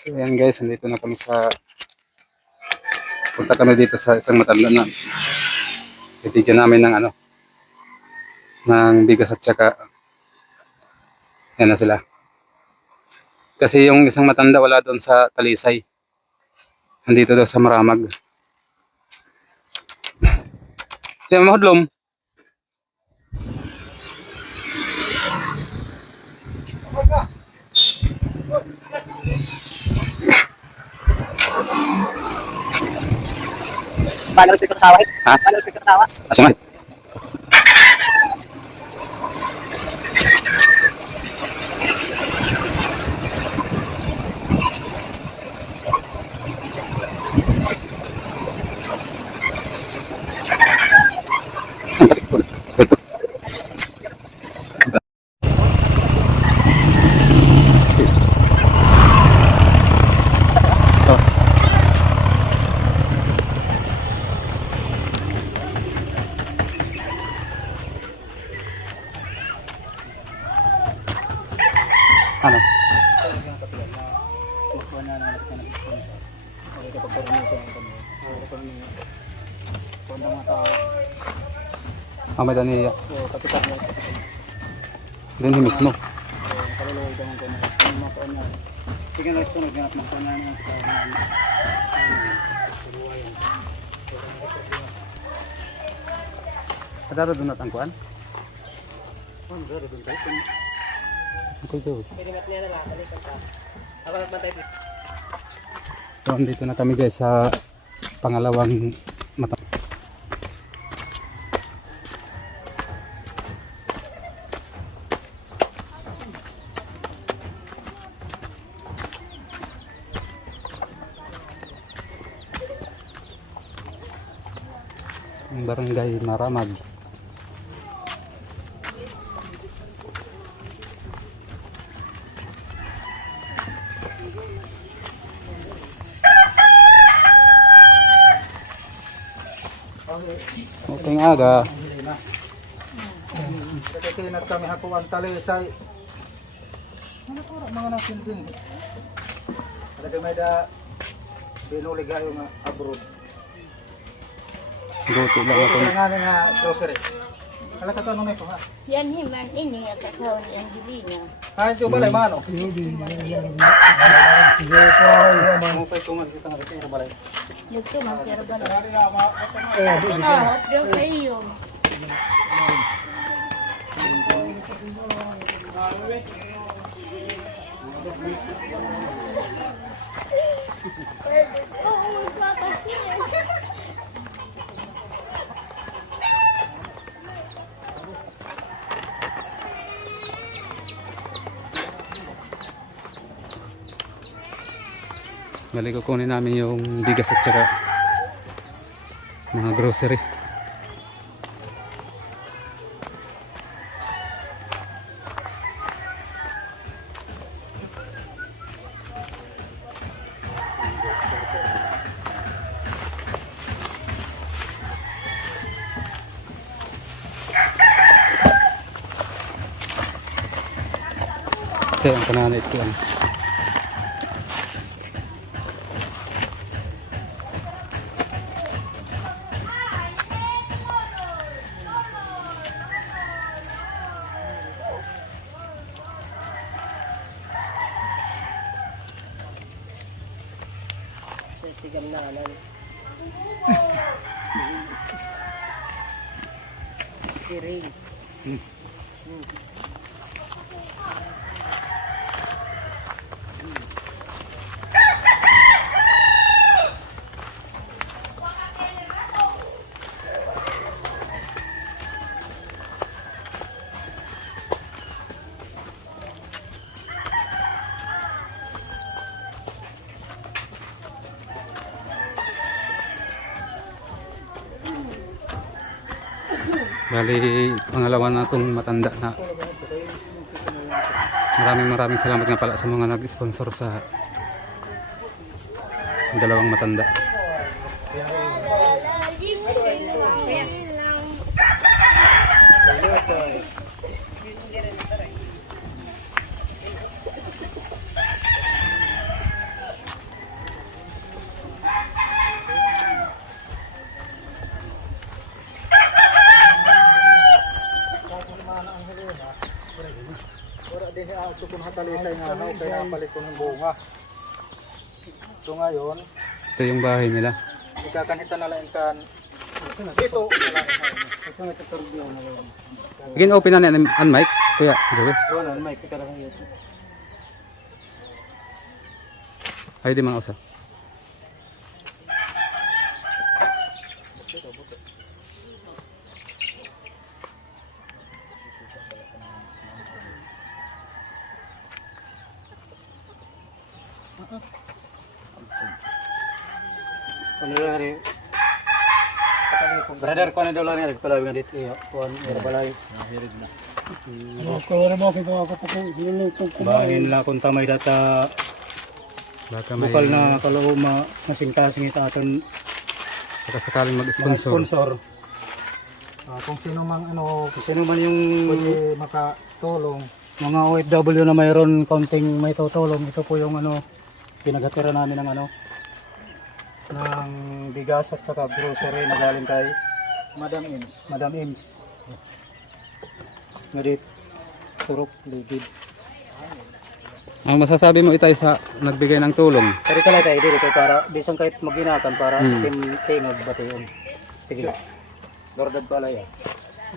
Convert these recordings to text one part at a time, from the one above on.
So yan guys, nandito na kami sa punta kami dito sa isang matanda na bibigyan namin ng ano ng bigas at saka yan na sila. Kasi yung isang matanda wala doon sa Talisay. Nandito daw sa Maramag. Yan mahudlom. Paano respeto sa asawa? Ha? Paano respeto sa asawa? Asungan. Ano? May daniya. Din mismo. Ada doon at angkuan? Okay, good. So, andito na kami guys sa pangalawang mata. Ang barangay Maramag. Okay nga aga. Kakinat kami hakuan Talisay. Ano po mga nasin din? Talaga may da binuli kayo nga abroad. Goto lang ako. Ito nga nga grocery. Kala ka tanong nito ha? Yan himan, ini nga kasawa ni Angelina. Ha, ito balay mano? Mo pa tungan kita nga ito balay. Dito man pero ba? Ano, daw kayo. Oo, magpapasiya. Balik kukunin namin yung bigas at saka mga grocery. Saya ang kanana ito yan. Sigam na anan. Kiring. Bali, pangalawa na itong matanda na. Maraming salamat nga pala sa mga nag-sponsor sa dalawang matanda. mga talisay nga haw, kaya napalit ko ng bunga. So ngayon, Ito yung bahay nila. ikakanita na lang kan dito. Ito nga turbyo na lang. Again, open na ang mic. Kuya, gabi. Wala, may kita lang yun. Ay, di mga usa. Pangyayari. Brother, kung ano daw lang yan, pala nga dito. Kuhan, balay. Bahin lang kung tamay data Baka may bukal na kaloob masing-kasing itaton sakaling mag-sponsor. sponsor. Kung sino mang kung sino man yung pwede makatulong, mga OFW na mayroon kaunting may tutulong, ito po yung pinaghatira namin ng ng bigas at saka grocery na galing kay Madam Ims. Ngadit Surok Ligid. Ang masasabi mo itay sa nagbigay ng tulong? Kari ka lang tayo dito para bisang kahit maginakan para tingog batayon. Sige. Dordad pala yan.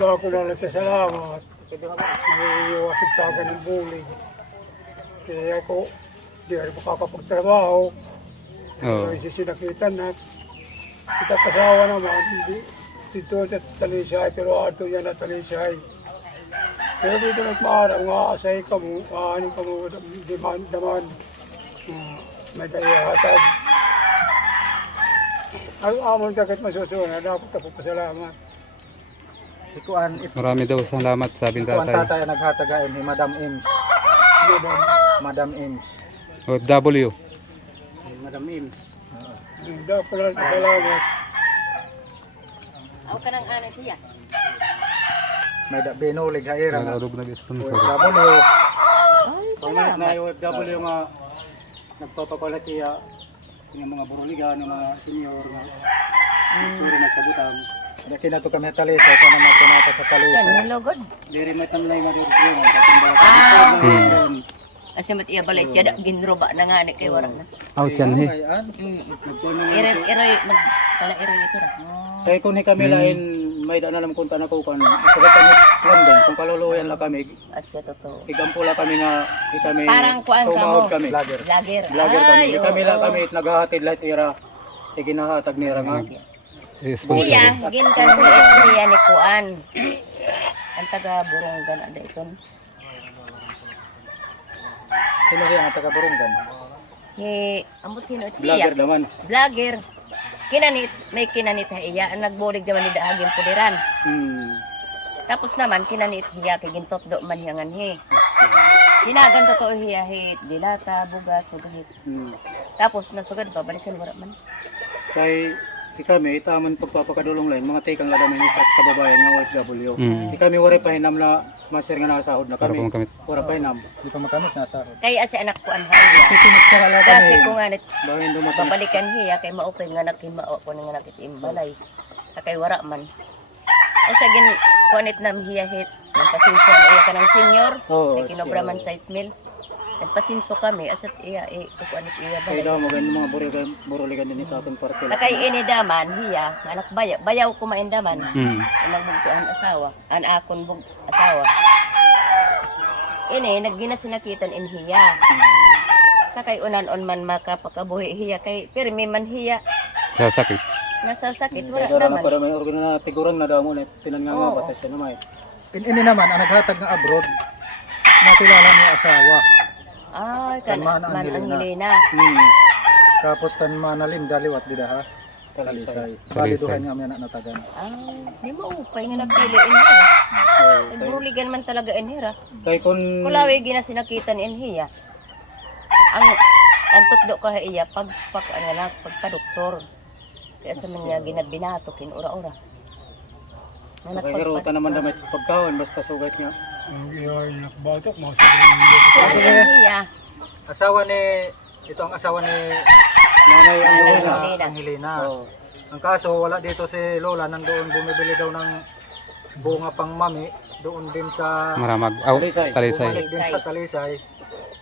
Dako na lang salamat. Iiwasitagan ng bulig. Kaya ako, di rin makakapagtrabaho. Oo. Kasi sinakitan na kita kasawa naman, hindi dito sa Talisay, pero ato yan na Talisay. Pero dito nagmaarang, maasay ka mo, maanin ka mo, daman, may kaihatag. Ang amon kakit masusunod, dapat ako pasalamat. Ikuan Marami daw salamat, sabi ng ikuan tatay. tatay naghatagain ni Madam Ims. Madam Ims. OFW. Madam Ims. Dapat lang salamat. Ako ka ng ano siya. May binulig haira nga. Nag-alog nag-sponsor. OFW. Ay, Pangit na salamat. yung OFW nga nagpapakulat iya yung mga buruligan, yung mga senior nga puro nagkabutang. Daki na to kami talisay, kaya naman ito Yan, natatalisay. nalugod. Diri may tamlay nga dito yung katong Kasi mat iya balay tiada ginroba na nga ni kay wala na. Out yan he. Iroy iroy ito ra. Kaya kung ni kami lain, may daan alam kung tanako kan. Sagat kami London, kung kaluluyan lang kami. Asya totoo. Igampula kami nga, di kami Parang kuan ka sumahod mo. kami. Vlogger. Vlogger kami. Di kami lang oo. kami naghahatid lahat ira. Iginahatag nira nga. Sponsor. Iya, gin kan iya ni kuan. Ang taga Burungan ada iton. Sino siya nga taga-Burungan? Ambot sino ito Vlogger iya? naman. Vlogger. Kinanit, may kinanit iya. Ang nagbulig naman ni Daagin Puliran. Tapos naman, kinanit hiya kay gintot do man hiyangan hi. Ginagan totoo hiya hit, dilata, bugas, sugahit. Tapos nasugad pa, balikan wala man. Kay di kami, itaman pagpapakadulong lain, mga tikang ladamin ni kababayan nga OFW. Di kami wari pahinam na master nga nakasahod na Para kami. kung kamit. Wala pahinam. Di pa makamit nasahod. Kaya si anak ko ang hiya. Titinit sa kalada Kasi kung nga nit, Bahin dumating. babalikan hiya, kay maupay nga nakimao ko nga nakitimbalay. Kay wara man. O sa gin, kuanit nam hiya hit. Nagpasinso na iya ka ng senior. Oo, Kay kinobraman sa ismil. Nagpasinso kami, asat iya, kuanit iya Kaya balay. daw maganda mga buruligan din ni Tatong Partil. Nakay ini daman, hiya, anak bayaw. Bayaw kumain daman. Hmm. Nagbugtuan asawa. An akon bug asawa. Ini, nagginasinakitan in hiya. Kakay unan-on man makapakabuhi hiya. Kay pirmi man hiya. Sasakit. Nasasakit, wala Dara na naman. para may organ na tiguran na daw mo na tinanganga Oo. batas na may. Ini naman ang naghatag nga abroad. Nakilala niya asawa. Ay, Kanman kan ang man ang Helena. Helena. Tapos kan manalin daliwat di ha. Talisay. Bali duhan niya anak natagan. Ay, di mo upay nga napili in hiya. Nagburuligan man talaga in hiya. Kay kun Kulawi ginasinakitan in hiya. Ang tutdo ka iya pagpadoktor. Kaya sa mga ginabinato kin ora-ora. Kaya naman damit pagkaon basta sugat niya. Ang iyo'y nakbatok, masasabi Kuan in hiya. Asawa ni ito ang asawa ni Nanay Helena. ang Helena. Ang kaso wala dito si Lola nandoon bumibili daw ng bunga pang mami doon din sa Maramag. Aw, Talisay. Talisay. Bumalik din sa Talisay.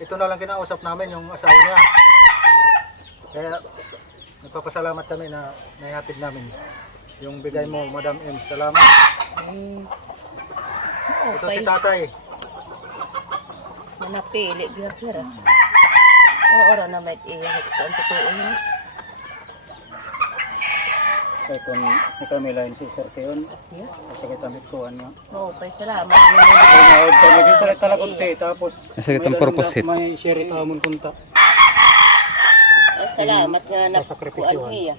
ito na lang kinausap namin yung asawa niya. Kaya nagpapasalamat kami na naihatid namin yung bigay mo, Madam M. Salamat. Ito si tatay. Manapili, gira-gira. Oo, ora na may ihihit ko. Ang totoo yun. Kaya kung ito may line sister kayo, kasi kita mitkuhan niya. Oo, pay salamat. Kaya kami dito rin talaga kunti, tapos Kasi itong purpose it. may share ito amon kunta. Salamat nga na Sasakripisyohan. kuan hiya.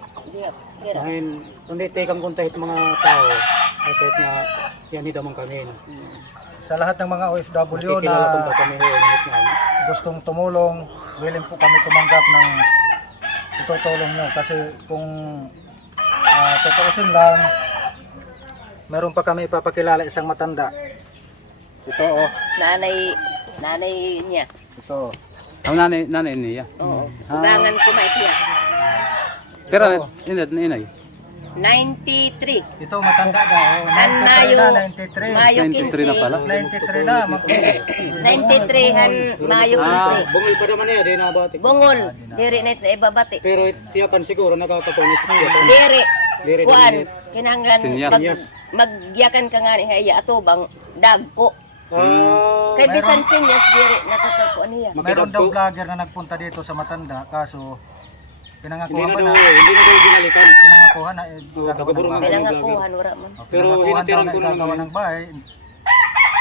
Gira. Dahil kundi tekang kunta it mga tao, kasi it nga yan hidamang kami. Sa lahat ng mga OFW na kami gustong tumulong, willing po kami tumanggap ng itutulong nyo. Kasi kung tutuusin lang, meron pa kami ipapakilala isang matanda. Ito oh, Nanay niya. ito. Ang nanay niya. Oo. Ugangan ko maitiya. Pero inay. 93. Ito matanda na. Oh, Han Mayo. 93. Mayo 93 na pala. 93 na. 93 han Mayo 15. Bungol pa naman niya, di na bati. Bungol. Diri na ibabati. Pero tiyakan siguro nakakapunit. Diri. Diri Kuan. Kinahanglan Sinyas. magyakan ka nga ni Haya atubang dagko. Kay Mayroon- bisan sinyas diri natatapo niya. Meron daw vlogger na nagpunta dito sa Matanda, kaso pinangakuhan na, Hindi na daw binalikan. pinangakuhan na gagawa ng bahay. Pinangakuhan wala man. Pero Pinangakuhan daw hinatiran na ko naman gagawa yun. ng bahay.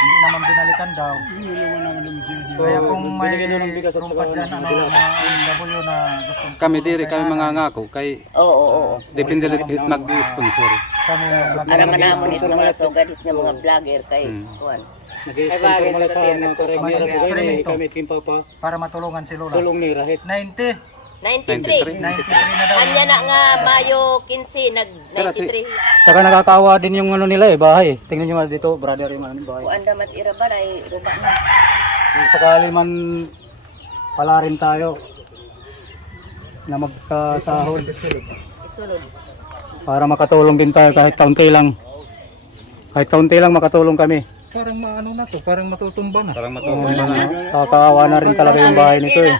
Hindi naman binalikan daw. Hindi naman namin binigyan. Kaya kung may binigyan nyo ng bigas at rumpat saka dyan, ng mga OFW na gustong Kami tulong, diri, kaya kami mga ngako. Kay Oo. depende rin mag-sponsor. kami Para manamon it mga sogadit nga mga vlogger kay kuan. Nag-sponsor malata ang mga karamihan sa gani. Kami timpa pa. para matulungan si Lola. Tulong ni Rahit. 90. 93. 93 na daw. Anya na nga Mayo 15 nag 93. Saka nakakaawa din yung ano nila bahay. Tingnan nyo nga dito, brother, yung ano bahay. Kuan damat ira ba ay ruba na. Kung sakali man pala rin tayo na magkasahod Isulod. para makatulong din tayo kahit kaunti lang. Kahit kaunti lang makatulong kami. Parang maano na to, parang matutumba na. Parang matulog na. Kakaawa na rin talaga yung bahay nito eh.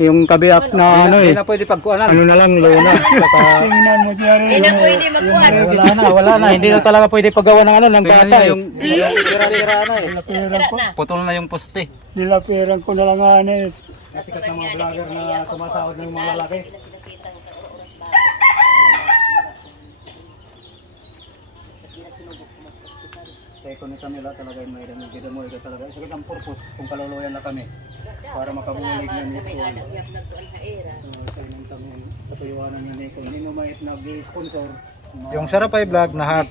Yung kabiyak na ano Hindi eh. na pwede pagkuanan. Ano na lang, luna. Saka, Tingnan mo dyan. Hindi na pwede magkuan. wala na. Hindi na talaga pwede paggawa ng ano, ng Tingnan bata niyo eh. yung Sira-sira na eh. Sira na. putol na yung poste. Nilapiran ko na lang anit. Nasikat ng mga vlogger na sumasahod ng mga lalaki. Kaya kung kami lang talaga yung may dami, hindi mo ito talaga. Isa ang purpose kung kaluluyan na kami para makabulig na nito. Kami anak yap nagtuan haira. Kailan kami katuyuanan na nito. Hindi mo may nag-sponsor. Yung Sarapay Vlog na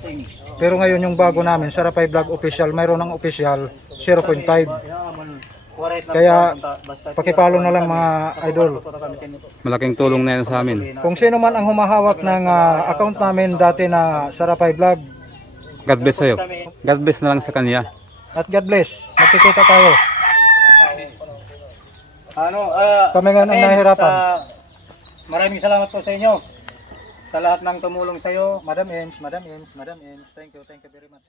pero ngayon yung bago namin, Sarapay Vlog official, mayroon ng official 0.5. Kaya pakipalo na lang mga idol. Malaking tulong na yan sa amin. Kung sino man ang humahawak ng account namin dati na Sarapay Vlog, God bless sa'yo. God bless na lang sa kanya. at God bless. Magkikita tayo. Kami nga nang nahihirapan. Maraming salamat po sa inyo. Sa lahat ng tumulong sa iyo, Madam Ems. Thank you very much.